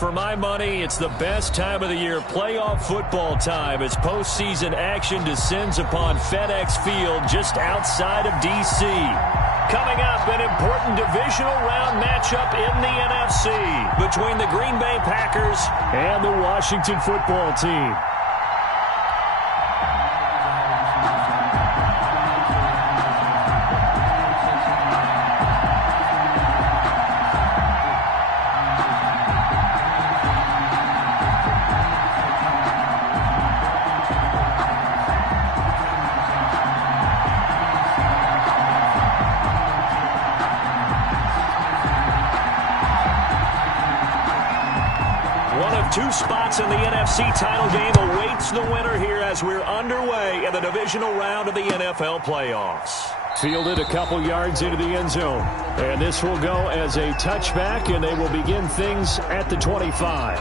For my money, it's the best time of the year, playoff football time, as postseason action descends upon FedEx Field just outside of D.C. Coming up, an important divisional round matchup in the NFC between the Green Bay Packers and the Washington football team. Two spots in the NFC title game awaits the winner here as we're underway in the divisional round of the NFL playoffs. Fielded a couple yards into the end zone. And this will go as a touchback, and they will begin things at the 25.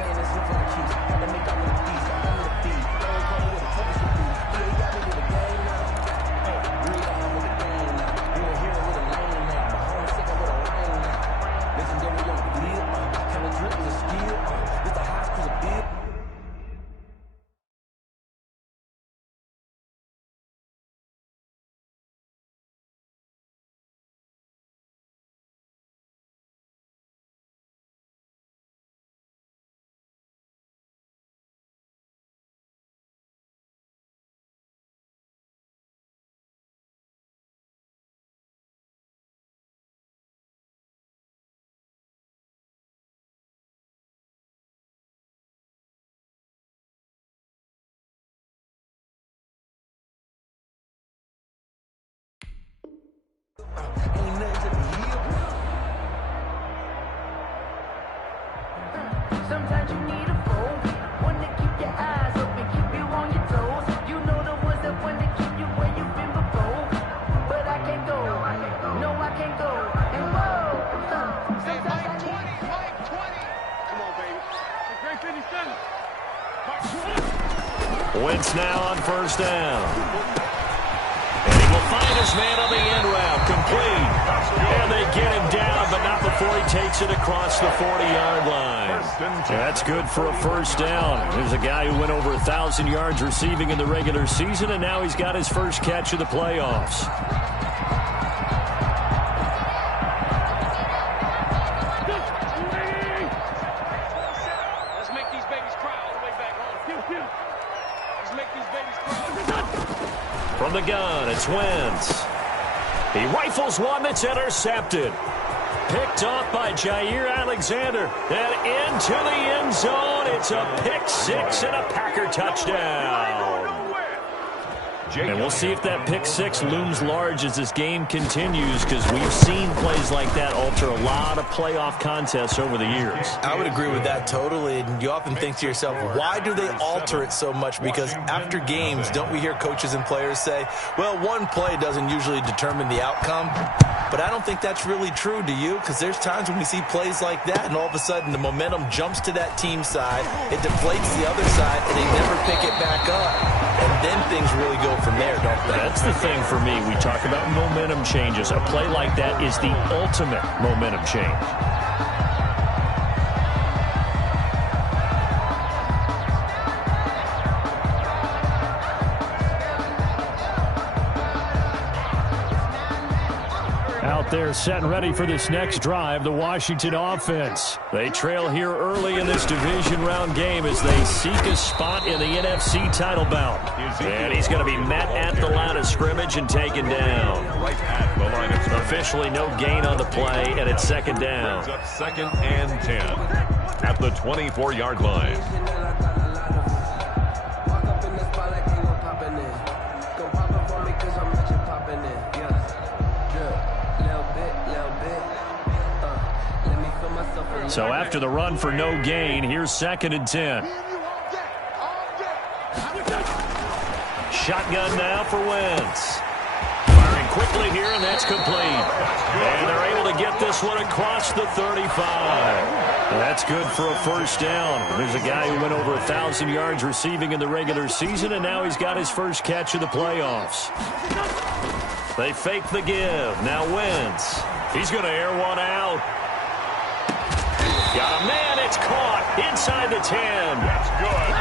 Sometimes you need a phone, one to keep your eyes open, keep you on your toes. You know the ones that want to keep you where you've been before. But I can't go, no I can't go. And whoa, hey, Mike 20, Mike 20. Come on, baby. The great 57. Wentz now on first down. And he will find his man on the end route, complete. And they get him down, but not before he takes it across the 40-yard line. That's good for a first down. There's a guy who went over 1,000 yards receiving in the regular season, and now he's got his first catch of the playoffs. Let's make these babies cry all the way back home. Let's make these babies cry. From the gun, it's Wentz. He rifles one that's intercepted. Picked off by Jair Alexander. And into the end zone. It's a pick six and a Packer touchdown. And we'll see if that pick six looms large as this game continues, because we've seen plays like that alter a lot of playoff contests over the years. I would agree with that totally. And you often think to yourself, why do they alter it so much? Because after games, don't we hear coaches and players say, well, one play doesn't usually determine the outcome? But I don't think that's really true, do you? Because there's times when we see plays like that, and all of a sudden the momentum jumps to that team side, it deflates the other side, and they never pick it back up. And then things really go from there, don't they? That's the thing for me. We talk about momentum changes. A play like that is the ultimate momentum change. Out there set and ready for this next drive, the Washington offense. They trail here early in this division round game as they seek a spot in the NFC title bout. And he's going to be met at the line of scrimmage and taken down. Officially no gain on the play, and it's second down. Second and 10 at the 24-yard line. So after the run for no gain, here's second and 10. Shotgun now for Wentz. Firing quickly here, and that's complete. And they're able to get this one across the 35. That's good for a first down. There's a guy who went over 1,000 yards receiving in the regular season, and now he's got his first catch of the playoffs. They fake the give. Now Wentz. He's going to air one out. Got a man, it's caught inside the 10. That's good.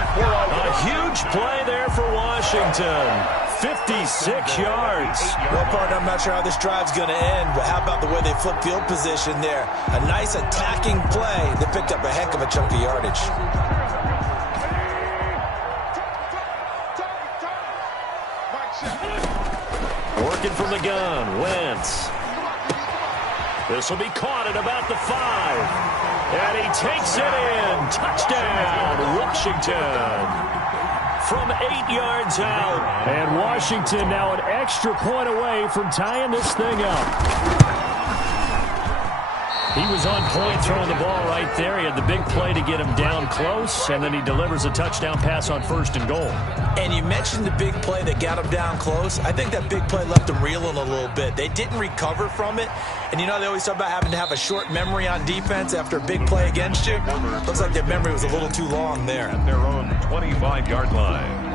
A huge play there for Washington. 56 yards. Well, partner, I'm not sure how this drive's going to end, but how about the way they flip field position there? A nice attacking play that picked up a heck of a chunk of yardage. Working from the gun, Wentz. This will be caught at about the 5. And he takes it in. Touchdown, Washington. From 8 yards out. And Washington now an extra point away from tying this thing up. He was on point throwing the ball right there. He had the big play to get him down close, and then he delivers a touchdown pass on 1st and goal. And you mentioned the big play that got him down close. I think that big play left him reeling a little bit. They didn't recover from it. And you know, they always talk about having to have a short memory on defense after a big play against you. Looks like their memory was a little too long there. At their own 25-yard line.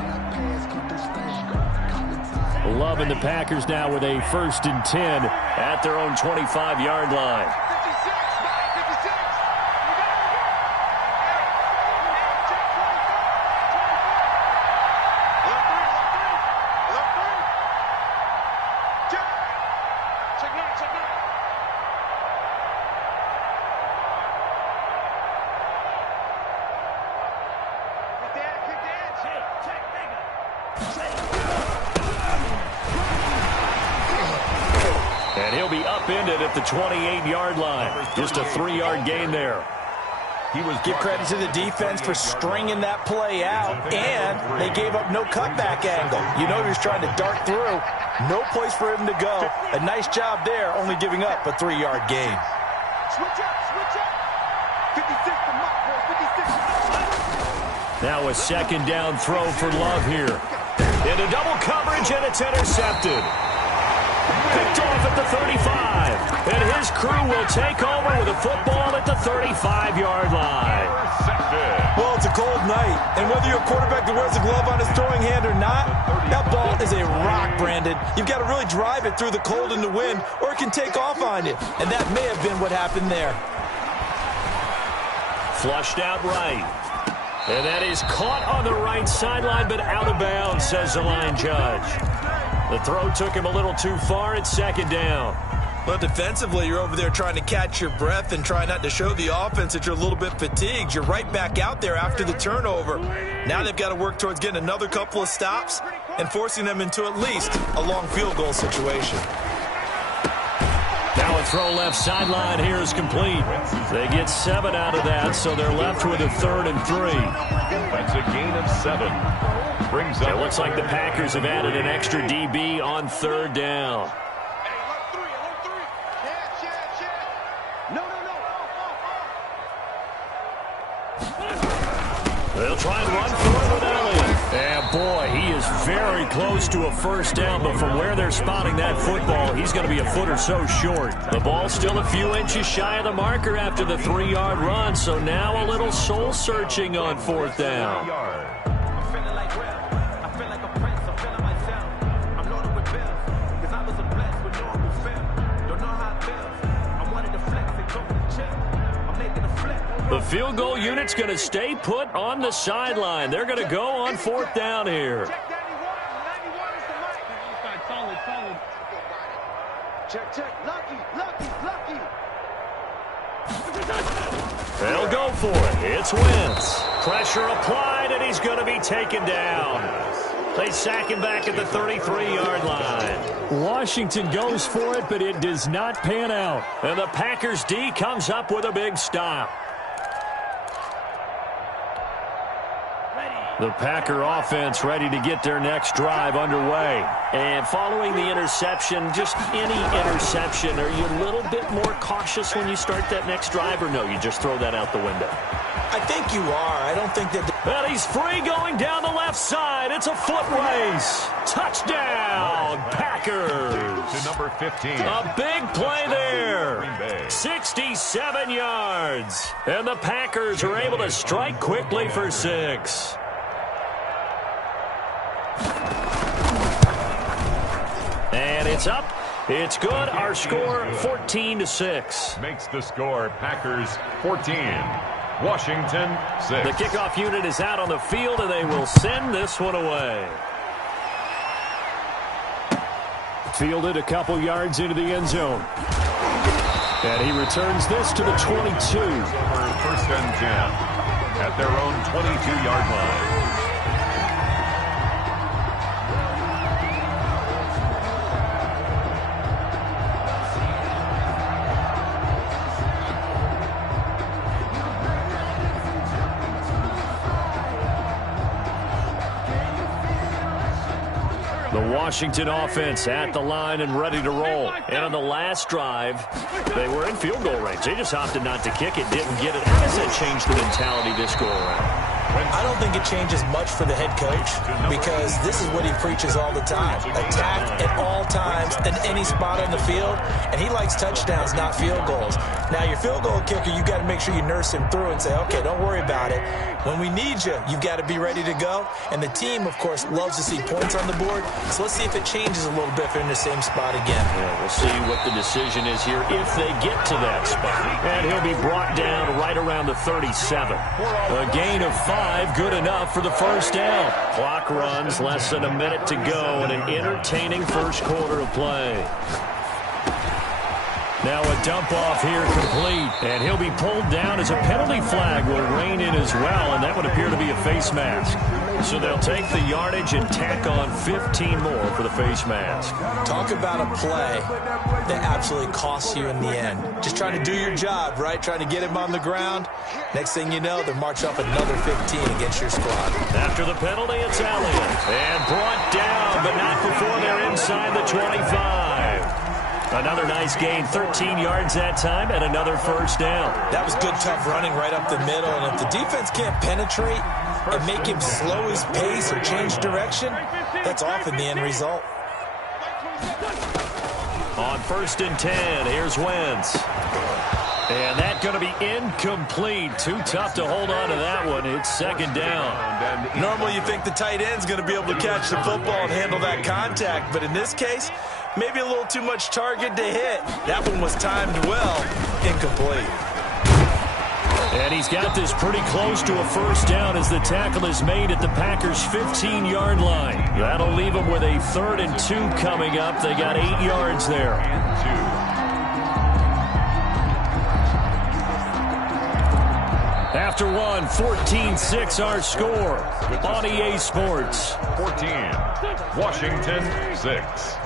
Loving the Packers now with a 1st and 10 at their own 25-yard line. And he'll be upended at the 28-yard line. Just a 3-yard gain there. Give credit to the defense for stringing that play out, and they gave up no cutback angle. You know he was trying to dart through. No place for him to go. A nice job there, only giving up a 3-yard gain. Switch up, switch up. 56 to Mike, bro, 56. Now a 2nd down throw for Love here. Into double coverage, and it's intercepted. Picked off at the 35. And his crew will take over with a football at the 35-yard line. Well, it's a cold night, and whether you're a quarterback that wears a glove on his throwing hand or not, that ball is a rock, Brandon. You've got to really drive it through the cold and the wind, or it can take off on you. And that may have been what happened there. Flushed out right. And that is caught on the right sideline, but out of bounds, says the line judge. The throw took him a little too far. It's 2nd down. Well, defensively, you're over there trying to catch your breath and try not to show the offense that you're a little bit fatigued. You're right back out there after the turnover. Now they've got to work towards getting another couple of stops and forcing them into at least a long field goal situation. Now a throw left sideline here is complete. They get 7 out of that, so they're left with a 3rd and 3. That's a gain of 7. Brings up. It looks like the Packers have added an extra DB on 3rd down. They'll try and run for it with Elliott. And boy, he is very close to a 1st down, but from where they're spotting that football, he's going to be a foot or so short. The ball's still a few inches shy of the marker after the 3-yard run, so now a little soul-searching on 4th down. The field goal unit's going to stay put on the sideline. They're going to go on 4th down here. Check. Lucky. They'll go for it. It's Wentz. Pressure applied, and he's going to be taken down. They sack him back at the 33-yard line. Washington goes for it, but it does not pan out. And the Packers D comes up with a big stop. The Packer offense ready to get their next drive underway. And following the interception, just any interception, are you a little bit more cautious when you start that next drive, or no, you just throw that out the window? I think you are. I don't think that... And he's free going down the left side. It's a foot race. Touchdown, Packers. To number 15. A big play there. 67 yards. And the Packers are able to strike quickly for 6. And it's up. It's good. Our score 14-6. Makes the score Packers 14. Washington 6. The kickoff unit is out on the field, and they will send this one away. Fielded a couple yards into the end zone. And he returns this to the 22. First and 10 at their own 22-yard line. Washington offense at the line and ready to roll. And on the last drive, they were in field goal range. They just opted not to kick it, didn't get it. How does that change the mentality this go around? I don't think it changes much for the head coach because this is what he preaches all the time. Attack at all times in any spot on the field, and he likes touchdowns, not field goals. Now, your field goal kicker, you got to make sure you nurse him through and say, okay, don't worry about it. When we need you, you've got to be ready to go. And the team, of course, loves to see points on the board. So let's see if it changes a little bit if they're in the same spot again. Yeah, we'll see what the decision is here if they get to that spot. And he'll be brought down right around the 37. A gain of 5, good enough for the first down. Clock runs, less than a minute to go, and an entertaining first quarter of play. Now a dump off here complete, and he'll be pulled down as a penalty flag will rein in as well, and that would appear to be a face mask. So they'll take the yardage and tack on 15 more for the face mask. Talk about a play that absolutely costs you in the end. Just trying to do your job, right? Trying to get him on the ground. Next thing you know, they're marching up another 15 against your squad. After the penalty, it's Elliott. And brought down, but not before they're inside the 25. Another nice gain, 13 yards that time, and another first down. That was good, tough running right up the middle. And if the defense can't penetrate and make him slow his pace or change direction, that's often the end result. On 1st and 10, here's Wentz. And that's going to be incomplete. Too tough to hold on to that one. It's second down. Normally you think the tight end's going to be able to catch the football and handle that contact, but in this case, maybe a little too much target to hit. That one was timed well, incomplete. And he's got this pretty close to a first down as the tackle is made at the Packers' 15-yard line. That'll leave them with a 3rd and 2 coming up. They got 8 yards there. After one, 14-6 our score on EA Sports. 14, Washington 6.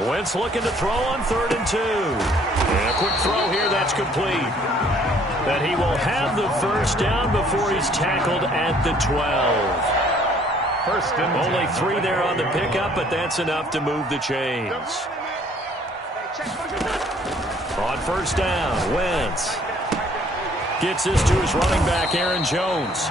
Wentz looking to throw on 3rd and 2. And a quick throw here, that's complete. That he will have the first down before he's tackled at the 12. First and Only 3 there on the pickup, but that's enough to move the chains. On first down, Wentz gets this to his running back, Aaron Jones.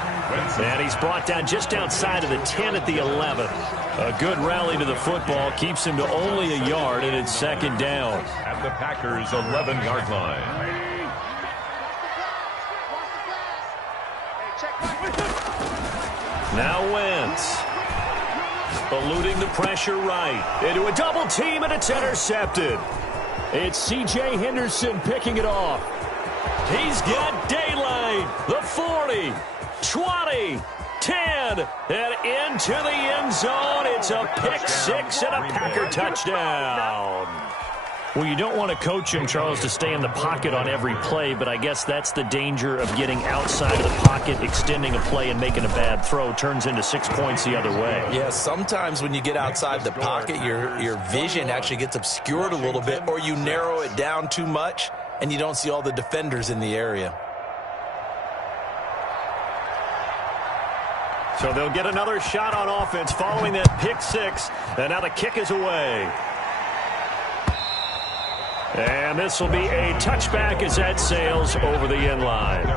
And he's brought down just outside of the 10 at the 11. A good rally to the football keeps him to only a yard, and it's second down. At the Packers' 11-yard line. Now Wentz. Eluding the pressure right. Into a double team, and it's intercepted. It's C.J. Henderson picking it off. He's got daylight. The 40, 20, 10, and into the end zone. It's a pick 6 and a Packer touchdown. Well, you don't want to coach him, Charles, to stay in the pocket on every play, but I guess that's the danger of getting outside of the pocket, extending a play, and making a bad throw. Turns into 6 points the other way. Yeah, sometimes when you get outside the pocket, your vision actually gets obscured a little bit, or you narrow it down too much, and you don't see all the defenders in the area. So they'll get another shot on offense following that pick 6, and now the kick is away. And this will be a touchback as that sails over the end line.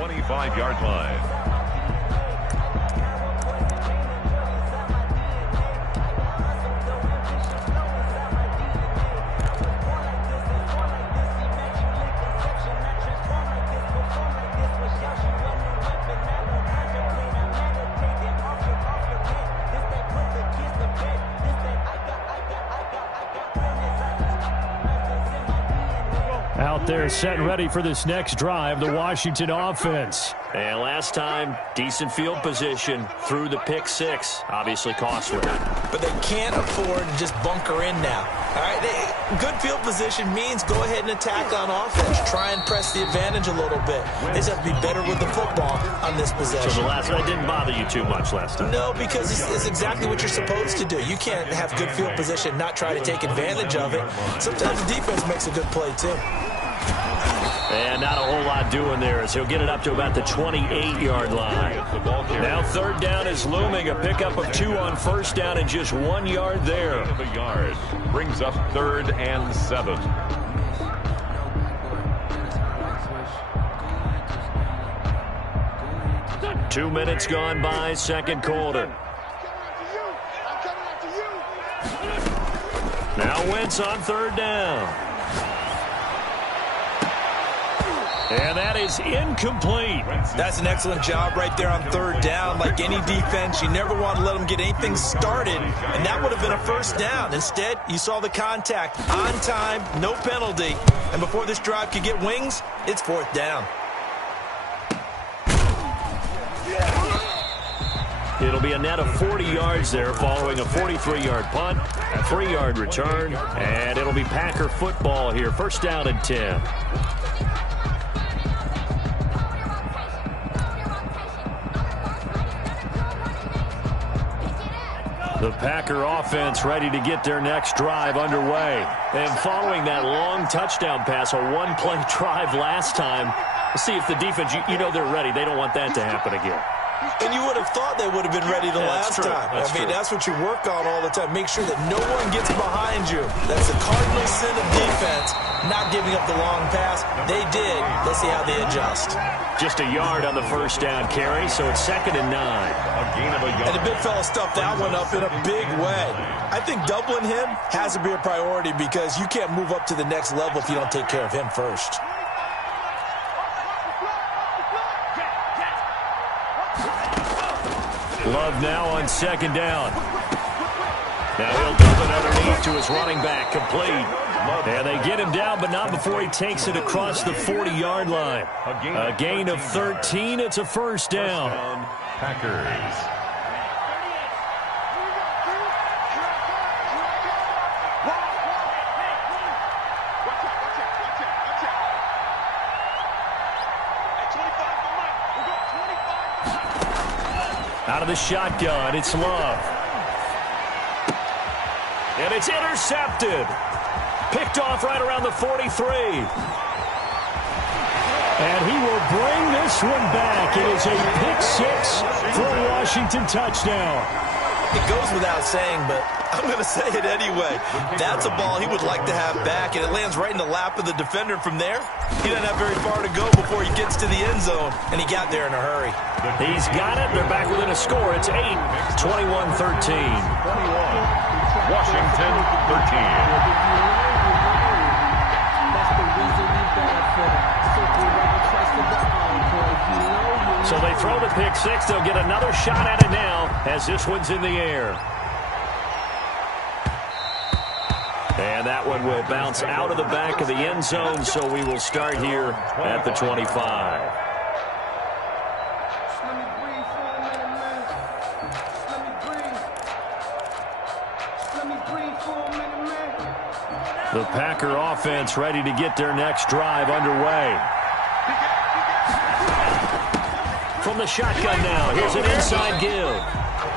25-yard line. Out there set and ready for this next drive, the Washington offense. And last time, decent field position through the pick six. Obviously costly. But they can't afford to just bunker in now. All right, good field position means go ahead and attack on offense. Try and press the advantage a little bit. They just have to be better with the football on this possession. So the last one didn't bother you too much last time? No, because it's exactly what you're supposed to do. You can't have good field position, not try to take advantage of it. Sometimes the defense makes a good play, too. And not a whole lot doing there as he'll get it up to about the 28-yard line. Now third down is looming. A pickup of 2 on first down and just 1 yard there. The yard brings up 3rd and 7. Two minutes gone by, second quarter. Now Wentz on third down. And that is incomplete. That's an excellent job right there on third down. Like any defense, you never want to let them get anything started, and that would have been a first down. Instead, you saw the contact on time, no penalty, and before this drive could get wings, it's fourth down. It'll be a net of 40 yards there following a 43-yard punt, a 3-yard return, and it'll be Packer football here. First down and 10. The Packer offense ready to get their next drive underway. And following that long touchdown pass, a one-play drive last time, let's see if the defense, you know they're ready. They don't want that to happen again. And you would have thought they would have been ready the last time. That's what you work on all the time. Make sure that no one gets behind you. That's the cardinal sin of defense, not giving up the long pass. They did. Let's see how they adjust. Just a yard on the first down carry, so it's 2nd and 9. A gain of a yard. And the big fella stuffed that one up in a big way. I think doubling him has to be a priority because you can't move up to the next level if you don't take care of him first. Love now on second down. Now he'll dump it underneath to his running back, complete. And they get him down, but not before he takes it across the 40-yard line. A gain of 13. It's a first down. Packers. Out of the shotgun, it's Love. And it's intercepted. Picked off right around the 43. And he will bring this one back. It is a pick six for a Washington touchdown. It goes without saying, but I'm going to say it anyway. That's a ball he would like to have back, and it lands right in the lap of the defender. From there, he doesn't have very far to go before he gets to the end zone, and he got there in a hurry. He's got it. They're back within a score. It's 8-21-13. 21. Washington 13. So they throw the pick six. They'll get another shot at it now as this one's in the air. And that one will bounce out of the back of the end zone, so we will start here at the 25. The Packer offense ready to get their next drive underway. From the shotgun now, here's an inside give.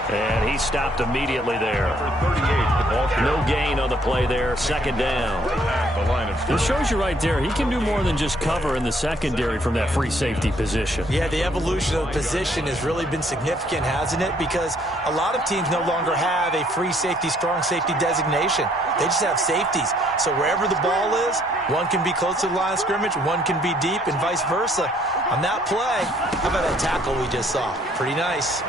And he stopped immediately there. Number 38, the ball carrier. No gain on the play there, second down. At the line of This shows you right there, he can do more than just cover in the secondary from that free safety position. Yeah, the evolution of the position has really been significant, hasn't it? Because a lot of teams no longer have a free safety, strong safety designation. They just have safeties. So wherever the ball is, one can be close to the line of scrimmage, one can be deep, and vice versa. On that play, how about that tackle we just saw? Pretty nice.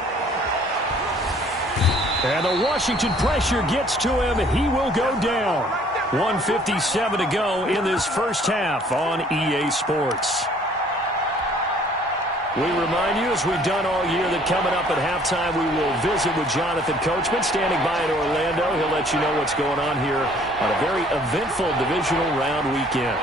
And the Washington pressure gets to him. He will go down. 1:57 to go in this first half on EA Sports. We remind you, as we've done all year, that coming up at halftime, we will visit with Jonathan Coachman, standing by in Orlando. He'll let you know what's going on here on a very eventful divisional round weekend.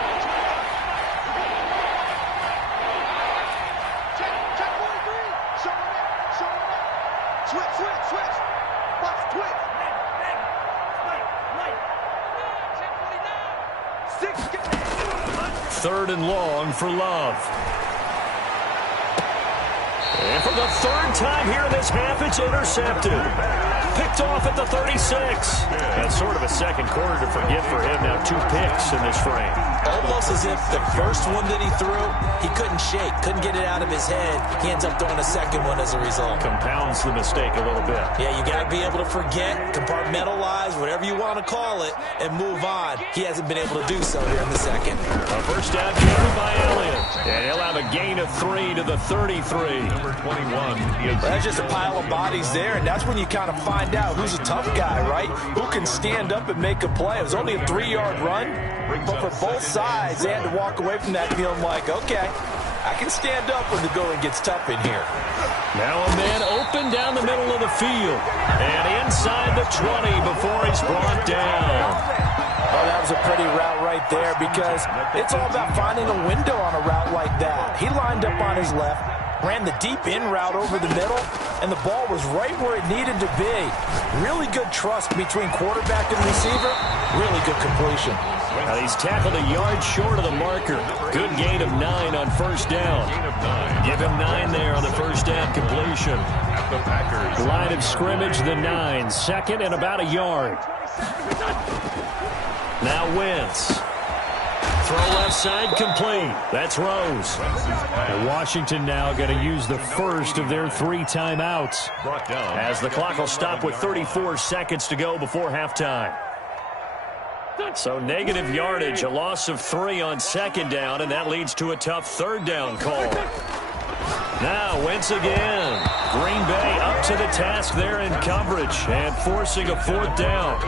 Third and long for Love. And for the third time here in this half, it's intercepted. Picked off at the 36. That's sort of a second quarter to forget for him. Now 2 picks in this frame. Almost as if the first one that he threw, he couldn't shake, couldn't get it out of his head. He ends up throwing a second one as a result. Compounds the mistake a little bit. Yeah, you got to be able to forget, compartmentalize, whatever you want to call it, and move on. He hasn't been able to do so here in the second. A first down carry by Elliott. And he'll have a gain of 3 to the 33. number 21. That's just a pile of bodies there, and that's when you kind of find out who's a tough guy, right? Who can stand up and make a play. It was only a 3-yard run, but for both sides, they had to walk away from that feeling like, okay, I can stand up when the going gets tough in here. Now a man open down the middle of the field. And inside the 20 before he's brought down. Oh, that was a pretty route right there because it's all about finding a window on a route like that. He lined up on his left, ran the deep in route over the middle, and the ball was right where it needed to be. Really good trust between quarterback and receiver. Really good completion. Now he's tackled a yard short of the marker. Good gain of 9 on first down. Give him 9 there on the first down completion. At the Packers. Line of scrimmage, the 9. Second and about a yard. Now Wentz. Throw left side complete. That's Rose. And Washington now going to use the first of their 3 timeouts. Brought down. As the clock will stop with 34 seconds to go before halftime. So negative yardage, a loss of 3 on second down, and that leads to a tough third down call. Now Wentz again. Green Bay up to the task there in coverage and forcing a fourth down.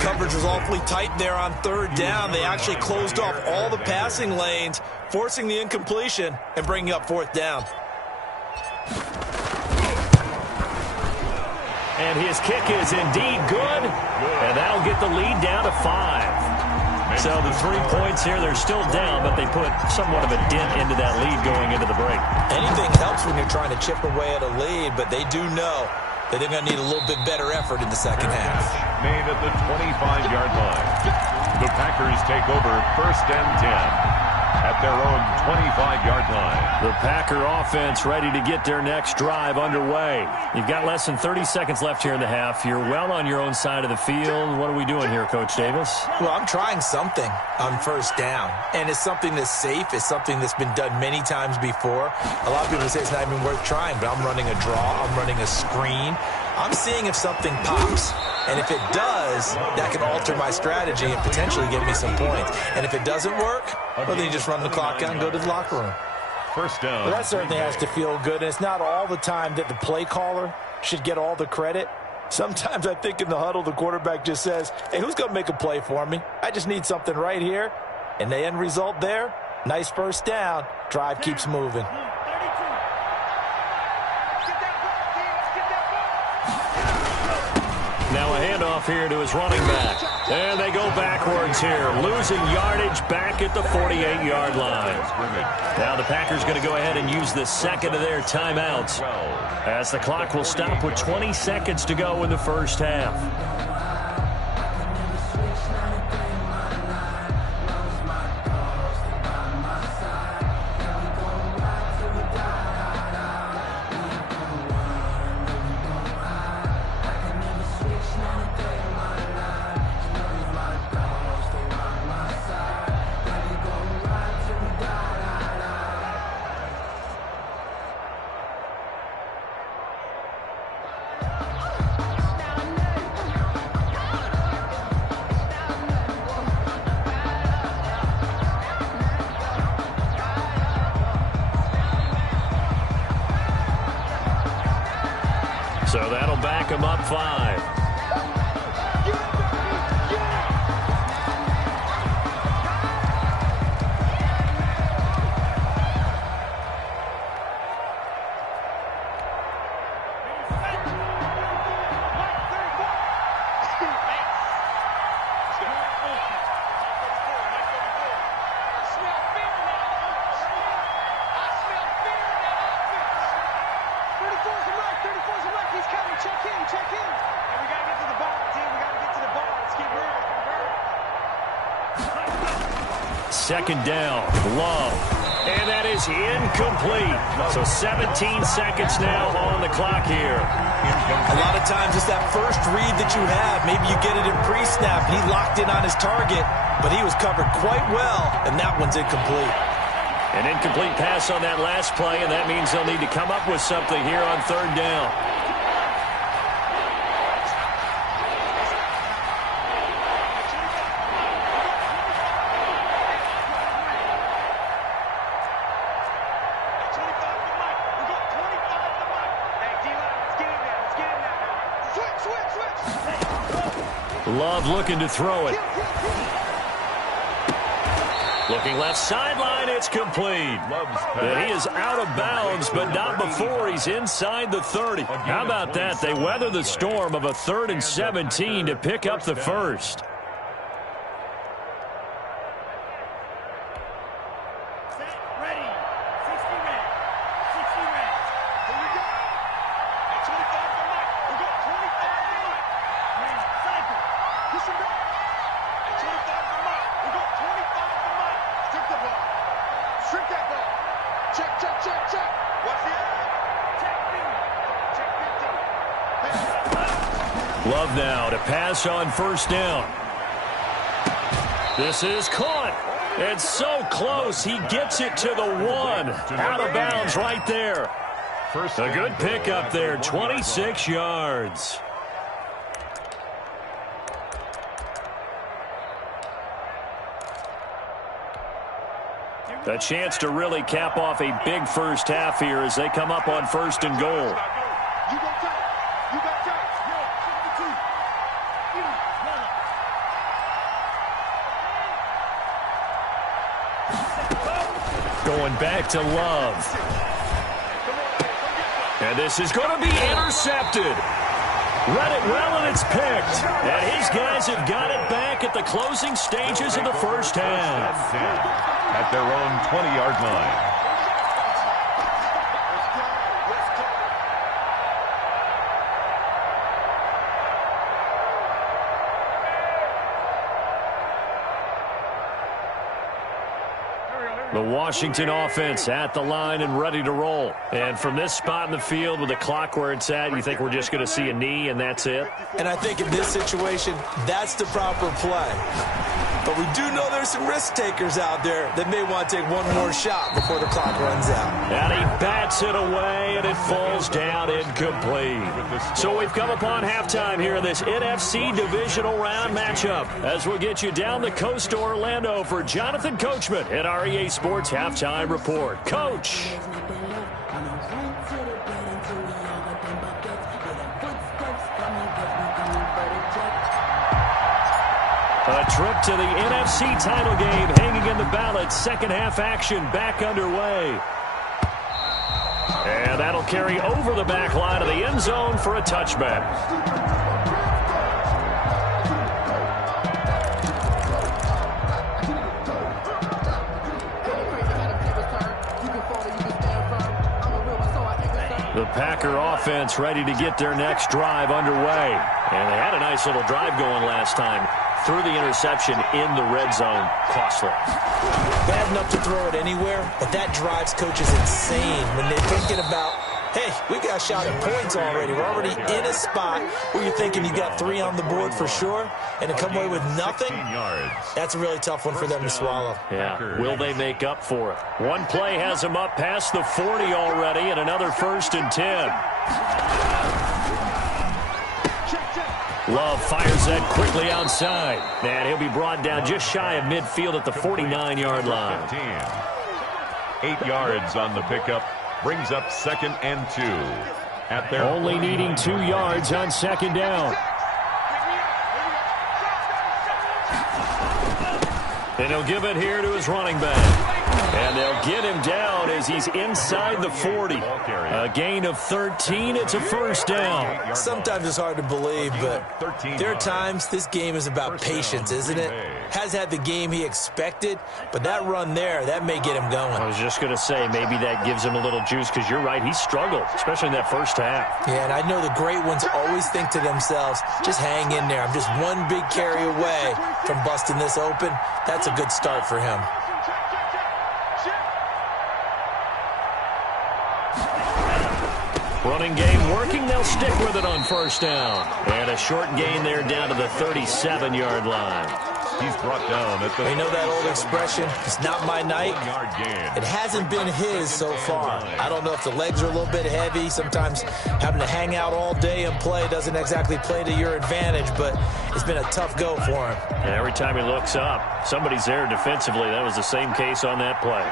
Coverage was awfully tight there on third down. They actually closed off all the passing lanes, forcing the incompletion and bringing up fourth down. And his kick is indeed good, and that'll get the lead down to 5. So the 3 points here, they're still down, but they put somewhat of a dent into that lead going into the break. Anything helps when you're trying to chip away at a lead, but they do know that they're going to need a little bit better effort in the second half. Made at the 25-yard line. The Packers take over first and 10 at their own 25-yard line. The Packer offense ready to get their next drive underway. You've got less than 30 seconds left here in the half. You're well on your own side of the field. What are we doing here, Coach Davis? Well, I'm trying something on first down, and it's something that's safe. It's something that's been done many times before. A lot of people say it's not even worth trying, but I'm running a draw. I'm running a screen. I'm seeing if something pops. And if it does, that can alter my strategy and potentially give me some points. And if it doesn't work, well, then you just run the clock out and go to the locker room. First down. Well, that certainly has to feel good. And it's not all the time that the play caller should get all the credit. Sometimes I think in the huddle, the quarterback just says, hey, who's going to make a play for me? I just need something right here. And the end result there, nice first down. Drive keeps moving. Now a handoff here to his running back. And they go backwards here, losing yardage back at the 48-yard line. Now the Packers going to go ahead and use the second of their timeouts as the clock will stop with 20 seconds to go in the first half. make them up 5. Second down, Love. And that is incomplete. So 17 seconds now on the clock here. A lot of times it's that first read that you have. Maybe you get it in pre-snap, and he locked in on his target, but he was covered quite well, and that one's incomplete. An incomplete pass on that last play, and that means they'll need to come up with something here on third down. Love looking to throw it. Looking left sideline, it's complete. And he is out of bounds, but not before he's inside the 30. How about that? They weather the storm of a 3rd and 17 to pick up the first. Love now to pass on first down. This is caught. It's so close. He gets it to the 1. Out of bounds right there. A good pickup there, 26 yards. A chance to really cap off a big first half here as they come up on 1st and goal. Going back to Love. And this is going to be intercepted. Read it well, and it's picked. And his guys have got it back at the closing stages of the first half. At their own 20-yard line. The Washington offense at the line and ready to roll. And from this spot in the field with the clock where it's at, you think we're just going to see a knee and that's it? And I think in this situation, that's the proper play. But we do know there's some risk takers out there that may want to take one more shot before the clock runs out. And he bats it away, and it falls down incomplete. So we've come upon halftime here in this NFC divisional round matchup as we'll get you down the coast to Orlando for Jonathan Coachman at our EA Sports Halftime Report. Coach. A trip to the NFC title game hanging in the balance. Second half action back underway. And that'll carry over the back line of the end zone for a touchback. The Packer offense ready to get their next drive underway. And they had a nice little drive going last time. Through the interception in the red zone. Costly. Bad enough to throw it anywhere, but that drives coaches insane when they're thinking about, hey, we got a shot at points already. We're already in a spot where you're thinking you got 3 on the board for sure, and to come away with nothing, that's a really tough one for them to swallow. Yeah, will they make up for it? One play has them up past the 40 already, and another 1st and 10. Love fires that quickly outside. And he'll be brought down just shy of midfield at the 49-yard line. 8 yards on the pickup. Brings up 2nd and 2. at their Only needing 2 yards on second down. And he'll give it here to his running back. And they'll get him down as he's inside the 40. A gain of 13. It's a first down. Sometimes it's hard to believe, but there are times this game is about patience, isn't it? Has had the game he expected, but that run there, that may get him going. I was just going to say, maybe that gives him a little juice, because you're right, he struggled, especially in that first half. Yeah, and I know the great ones always think to themselves, just hang in there. I'm just one big carry away from busting this open. That's a good start for him. Running game working. They'll stick with it on first down. And a short gain there down to the 37-yard line. He's brought down at the... You know that old expression, it's not my night? It hasn't been his so far. I don't know if the legs are a little bit heavy. Sometimes having to hang out all day and play doesn't exactly play to your advantage, but it's been a tough go for him. And every time he looks up, somebody's there defensively. That was the same case on that play.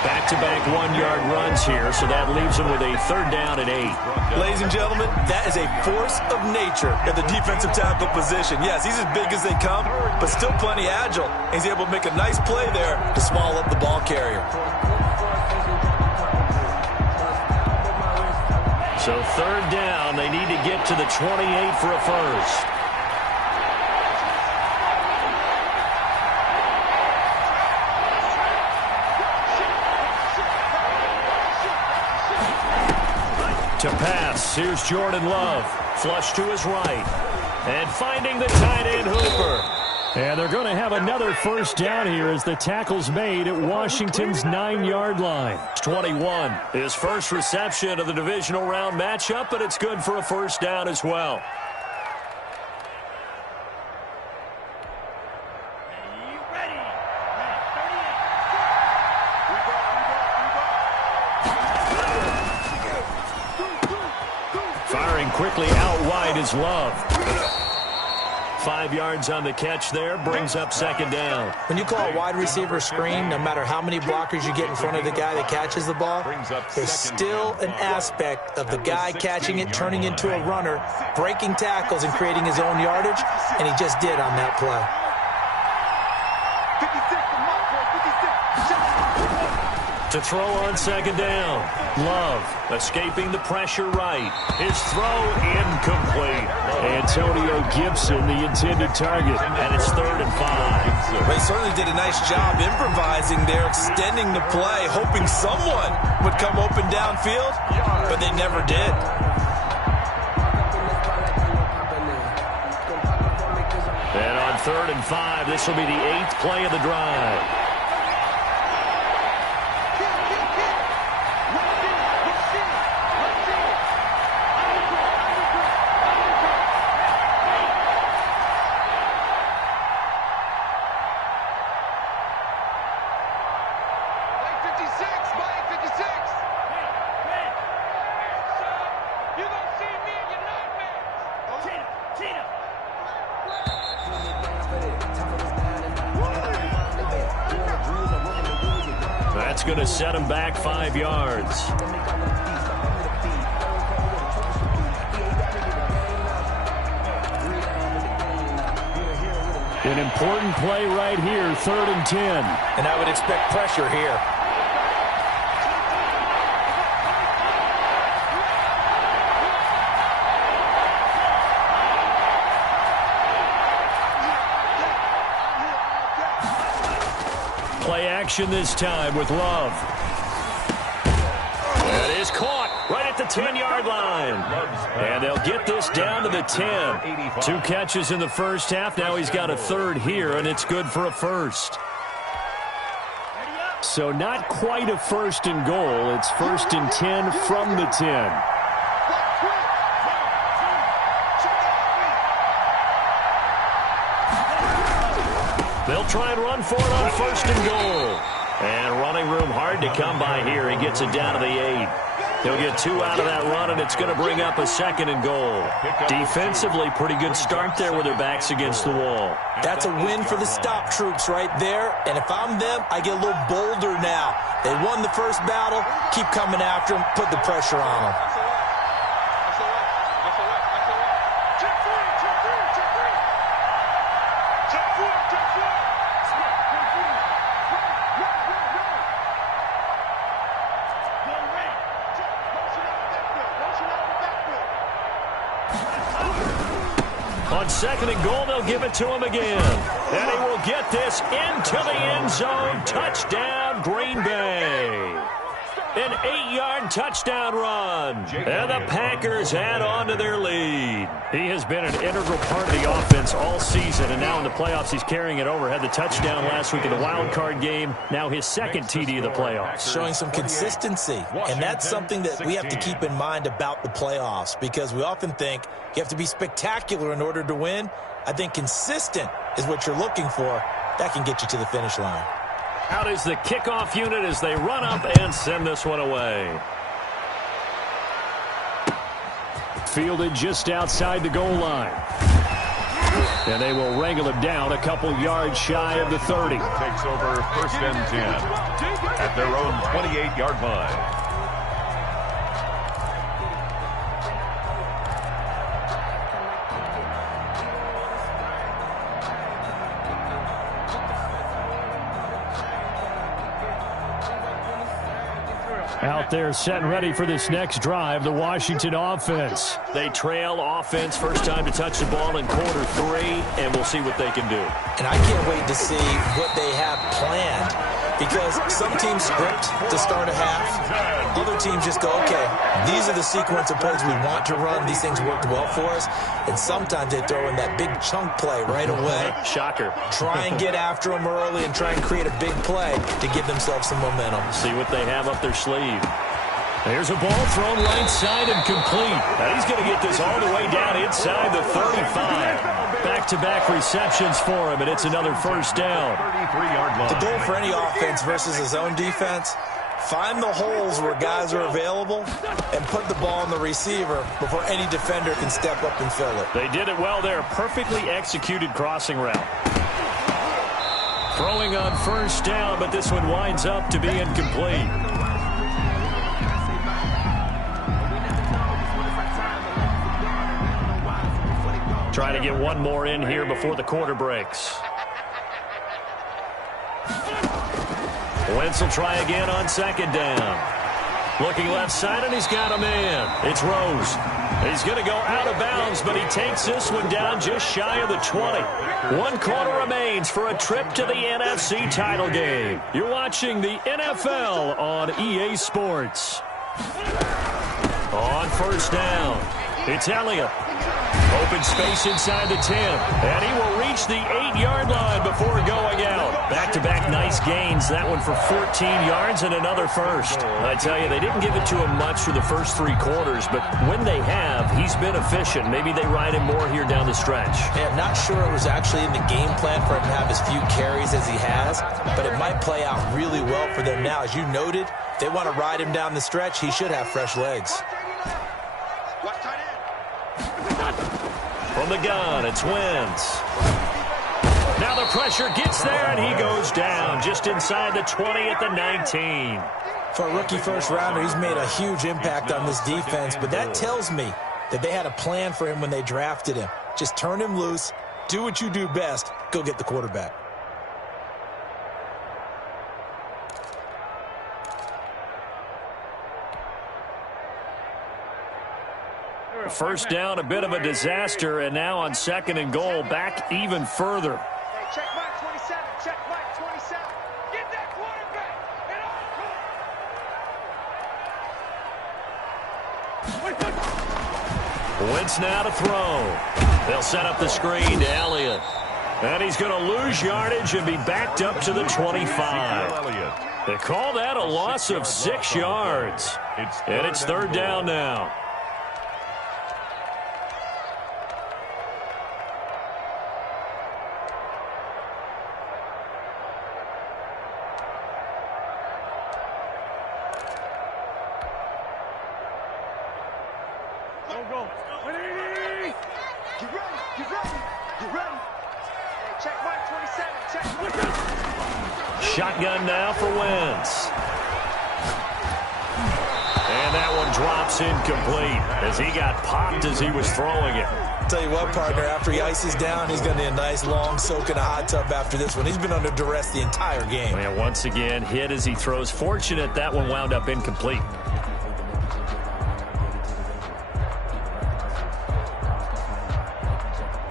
Back-to-back 1-yard runs here, so that leaves him with a third down and 8. Ladies and gentlemen, that is a force of nature at the defensive tackle position. Yes, he's as big as they come, but still plenty agile. He's able to make a nice play there to swallow up the ball carrier. So third down, they need to get to the 28 for a first. To pass, here's Jordan Love. Flush to his right. And finding the tight end Hooper. And they're going to have another first down here as the tackle's made at Washington's 9-yard line. 21. His first reception of the divisional round matchup, but it's good for a first down as well. Quickly out wide is Love. 5 yards on the catch there, brings up second down. When you call a wide receiver screen, no matter how many blockers you get in front of the guy that catches the ball, there's still an aspect of the guy catching it, turning into a runner, breaking tackles and creating his own yardage, and he just did on that play. To throw on second down. Love escaping the pressure right. His throw incomplete. Antonio Gibson, the intended target. And it's 3rd and 5. Well, he certainly did a nice job improvising there, extending the play, hoping someone would come open downfield, but they never did. And on 3rd and 5, this will be the 8th play of the drive. That's going to set him back 5 yards. An important play right here, 3rd and 10. And I would expect pressure here. Play action this time with Love. That is caught right at the 10-yard line. And they'll get this down to the 10. 2 catches in the first half. Now he's got a 3rd here, and it's good for a first. So not quite a 1st and goal. It's 1st and 10 from the 10. They'll try and run for it on 1st and goal. And running room hard to come by here. He gets it down to the 8. He'll get 2 out of that run, and it's going to bring up a 2nd and goal. Defensively, pretty good start there with their backs against the wall. That's a win for the stop troops right there. And if I'm them, I get a little bolder now. They won the first battle. Keep coming after them. Put the pressure on them. On 2nd and goal, they'll give it to him again. And he will get this into the end zone. Touchdown, Green Bay. An 8-yard touchdown run. And the Packers add on to their lead. He has been an integral part of the offense all season, and now in the playoffs he's carrying it over. Had the touchdown last week in the wild card game. Now his 2nd TD of the playoffs. Showing some consistency, and that's something that we have to keep in mind about the playoffs, because we often think you have to be spectacular in order to win. I think consistent is what you're looking for. That can get you to the finish line. Out is the kickoff unit as they run up and send this one away. Fielded just outside the goal line. And they will wrangle him down a couple yards shy of the 30. Takes over 1st and 10 at their own 28-yard line. Out there set and ready for this next drive, the Washington offense. They trail offense, first time to touch the ball in quarter 3, and we'll see what they can do. And I can't wait to see what they have planned, because some teams script to start a half. Other teams just go, okay, these are the sequence of plays we want to run. These things worked well for us. And sometimes they throw in that big chunk play right away. Shocker. Try and get after them early and try and create a big play to give themselves some momentum. See what they have up their sleeve. There's a ball thrown right side and complete. Now he's going to get this all the way down inside the 35. Back-to-back receptions for him, and it's another first down. 33-yard line. The goal for any offense versus his own defense, find the holes where guys are available and put the ball on the receiver before any defender can step up and fill it. They did it well there. Perfectly executed crossing route. Throwing on first down, but this one winds up to be incomplete. Trying to get one more in here before the quarter breaks. Wentz will try again on 2nd down. Looking left side, and he's got a man. It's Rose. He's going to go out of bounds, but he takes this one down just shy of the 20. 1 quarter remains for a trip to the NFC title game. You're watching the NFL on EA Sports. On first down, it's Elliott. Open space inside the 10, and he will reach the 8-yard line before going out. Back-to-back nice gains, that one for 14 yards and another first. I tell you, they didn't give it to him much for the first 3 quarters, but when they have, he's been efficient. Maybe they ride him more here down the stretch. Yeah, not sure it was actually in the game plan for him to have as few carries as he has, but it might play out really well for them now. As you noted, if they want to ride him down the stretch, he should have fresh legs. From the gun, it's Wentz. Now the pressure gets there, and he goes down just inside the 20 at the 19. For a rookie first-rounder, he's made a huge impact on this defense, but that tells me that they had a plan for him when they drafted him. Just turn him loose, do what you do best, go get the quarterback. First down, a bit of a disaster, and now on 2nd and goal, back even further. Hey, check Mike 27. Check Mike 27. Get that quarterback. Wentz now to throw. They'll set up the screen to Elliott. And he's going to lose yardage and be backed up to the 25. They call that a loss of 6 yards. And it's 3rd down now. go. Get ready. Get ready. Get ready. Hey, check mark 27. Check. Shotgun now for Wentz. And that one drops incomplete as he got popped as he was throwing it. Tell you what, partner, after he ices down, he's going to need a nice long soak in a hot tub after this one. He's been under duress the entire game. And once again, hit as he throws. Fortunate that one wound up incomplete.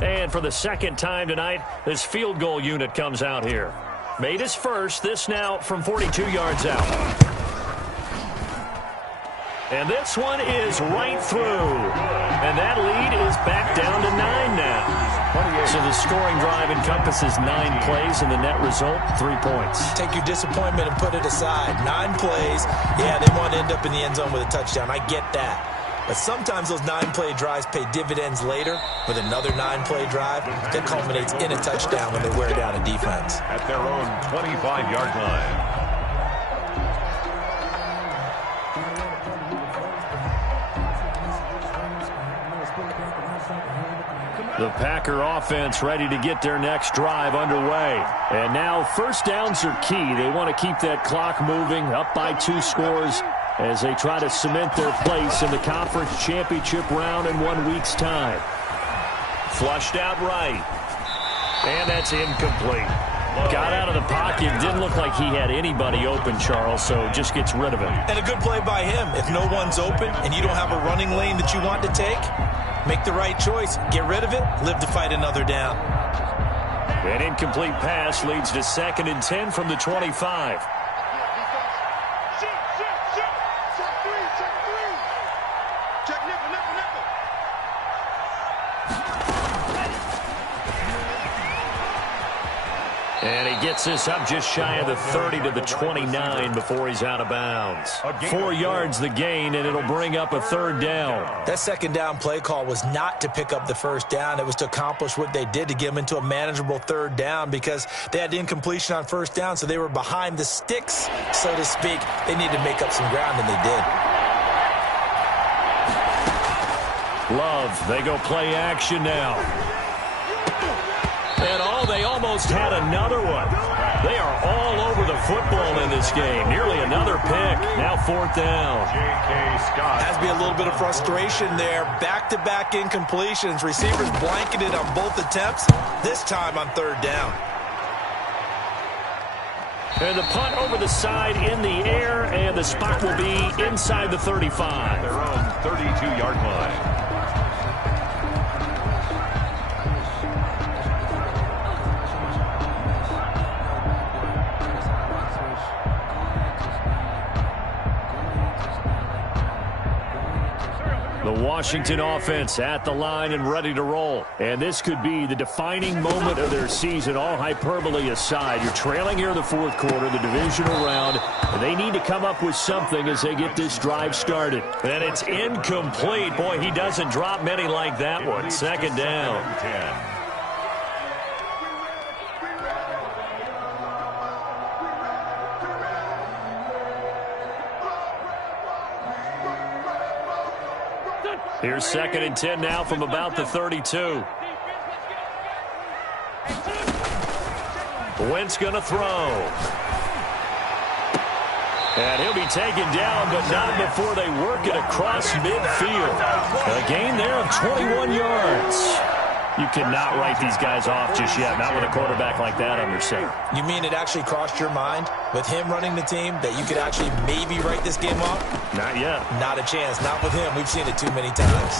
And for the second time tonight, this field goal unit comes out here. Made his first, this now from 42 yards out. And this one is right through. And that lead is back down to 9 now. So the scoring drive encompasses 9 plays, and the net result, 3 points. Take your disappointment and put it aside. 9 plays. Yeah, they want to end up in the end zone with a touchdown. I get that. But sometimes those 9-play drives pay dividends later with another 9-play drive that culminates in a touchdown when they wear down a defense. At their own 25-yard line. The Packer offense ready to get their next drive underway. And now first downs are key. They want to keep that clock moving, up by 2 scores as they try to cement their place in the conference championship round in 1 week's time. Flushed out right. And that's incomplete. Got out of the pocket. Didn't look like he had anybody open, Charles, so just gets rid of it. And a good play by him. If no one's open and you don't have a running lane that you want to take, make the right choice. Get rid of it. Live to fight another down. An incomplete pass leads to 2nd and 10 from the 25. And he gets this up just shy of the 30 to the 29 before he's out of bounds. 4 yards the gain, and it'll bring up a 3rd down. That 2nd down play call was not to pick up the 1st down. It was to accomplish what they did to get them into a manageable 3rd down because they had incompletion on 1st down, so they were behind the sticks, so to speak. They needed to make up some ground, and they did. Love, they go play action now. And they almost had another one. They are all over the football in this game. Nearly another pick. Now 4th down. J.K. Scott. Has to be a little bit of frustration there. Back-to-back incompletions. Receivers blanketed on both attempts, this time on 3rd down. And the punt over the side in the air, and the spot will be inside the 35. Their own 32-yard line. The Washington offense at the line and ready to roll. And this could be the defining moment of their season, all hyperbole aside. You're trailing here in the 4th quarter, the divisional round, and they need to come up with something as they get this drive started. And it's incomplete. Boy, he doesn't drop many like that one. 2nd down. 10. Here's 2nd and 10 now from about the 32. Wentz going to throw. And he'll be taken down, but not before they work it across midfield. A gain there of 21 yards. You cannot write these guys off just yet, not with a quarterback like that under center. You mean it actually crossed your mind with him running the team that you could actually maybe write this game off? Not yet. Not a chance. Not with him. We've seen it too many times.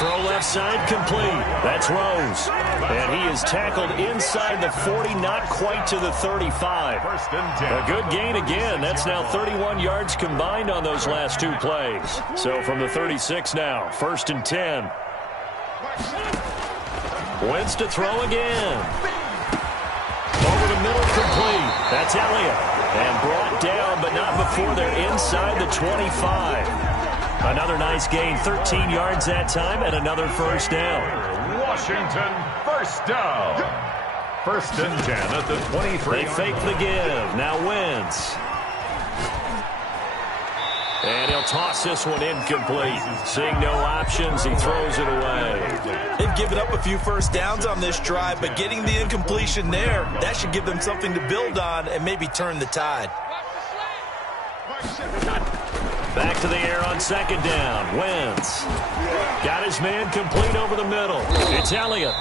Throw left side complete. That's Rose. And he is tackled inside the 40, not quite to the 35. A good gain again. That's now 31 yards combined on those last 2 plays. So from the 36 now, 1st and 10. Wentz to throw again. Over the middle, complete. That's Elliott. And brought down, but not before they're inside the 25. Another nice gain, 13 yards that time, and another 1st down. Washington, 1st down. 1st and 10 at the 23. They fake the give. Now Wentz. And he'll toss this one incomplete. Seeing no options, he throws it away. They've given up a few first downs on this drive, but getting the incompletion there, that should give them something to build on and maybe turn the tide. Back to the air on second down. Wentz got his man complete over the middle. It's Elliott.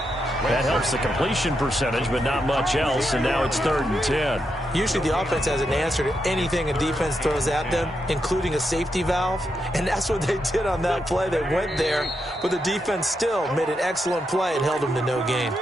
That helps the completion percentage, but not much else, and now it's 3rd and 10. Usually the offense has an answer to anything a defense throws at them, including a safety valve, and that's what they did on that play. They went there, but the defense still made an excellent play and held them to no gain.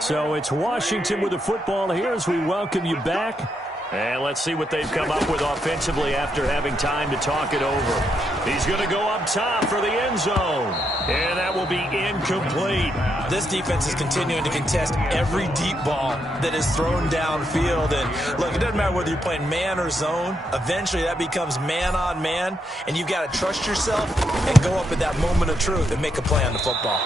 So it's Washington with the football here as we welcome you back. And let's see what they've come up with offensively after having time to talk it over. He's going to go up top for the end zone. And that will be incomplete. This defense is continuing to contest every deep ball that is thrown downfield. And look, it doesn't matter whether you're playing man or zone. Eventually that becomes man on man. And you've got to trust yourself and go up at that moment of truth and make a play on the football.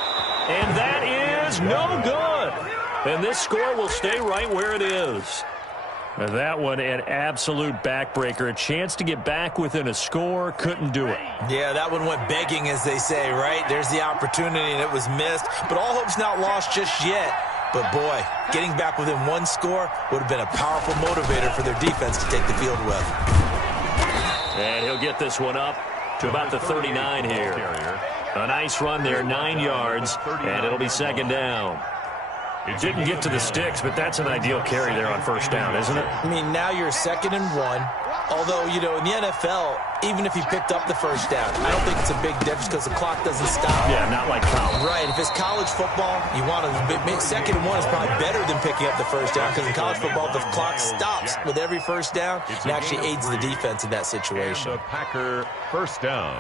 And that is no good. And this score will stay right where it is. That one, an absolute backbreaker. A chance to get back within a score, couldn't do it. Yeah, that one went begging, as they say, right? There's the opportunity, and it was missed. But all hope's not lost just yet. But, boy, getting back within one score would have been a powerful motivator for their defense to take the field with. And he'll get this one up to about the 39 here. A nice run there, 9 yards, and it'll be second down. It didn't get to the sticks, but that's an ideal carry there on first down, isn't it? I mean, now you're 2nd and 1. Although, you know, in the NFL, even if he picked up the first down, I don't think it's a big difference because the clock doesn't stop. Yeah, not like college. Right. If it's college football, you want to make 2nd and 1 is probably better than picking up the first down because in college football, the clock stops with every first down and actually aids the defense in that situation. The Packer first down.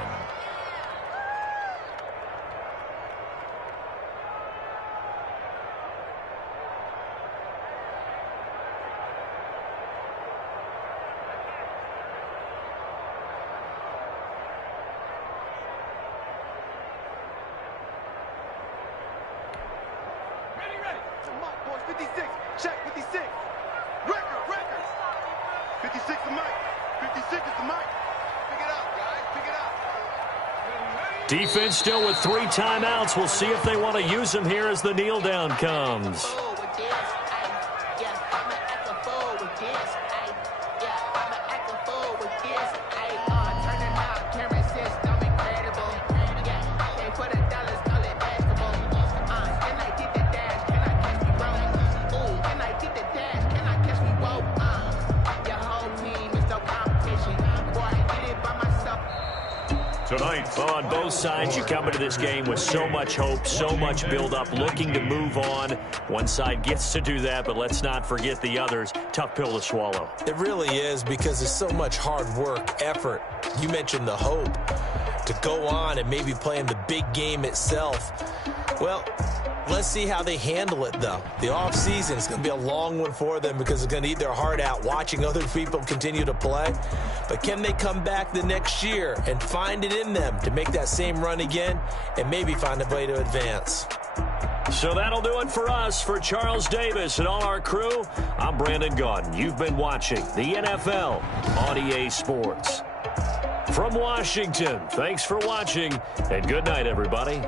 Defense still with 3 timeouts. We'll see if they want to use them here as the kneel down comes. Tonight, well, on both sides, you come into this game with so much hope, so much build-up, looking to move on. One side gets to do that, but let's not forget the others. Tough pill to swallow. It really is because there's so much hard work, effort. You mentioned the hope to go on and maybe play in the big game itself. Well, let's see how they handle it, though. The offseason is going to be a long one for them because it's going to eat their heart out watching other people continue to play. But can they come back the next year and find it in them to make that same run again and maybe find a way to advance? So that'll do it for us. For Charles Davis and all our crew, I'm Brandon Gaudin. You've been watching the NFL on EA Sports. From Washington, thanks for watching, and good night, everybody.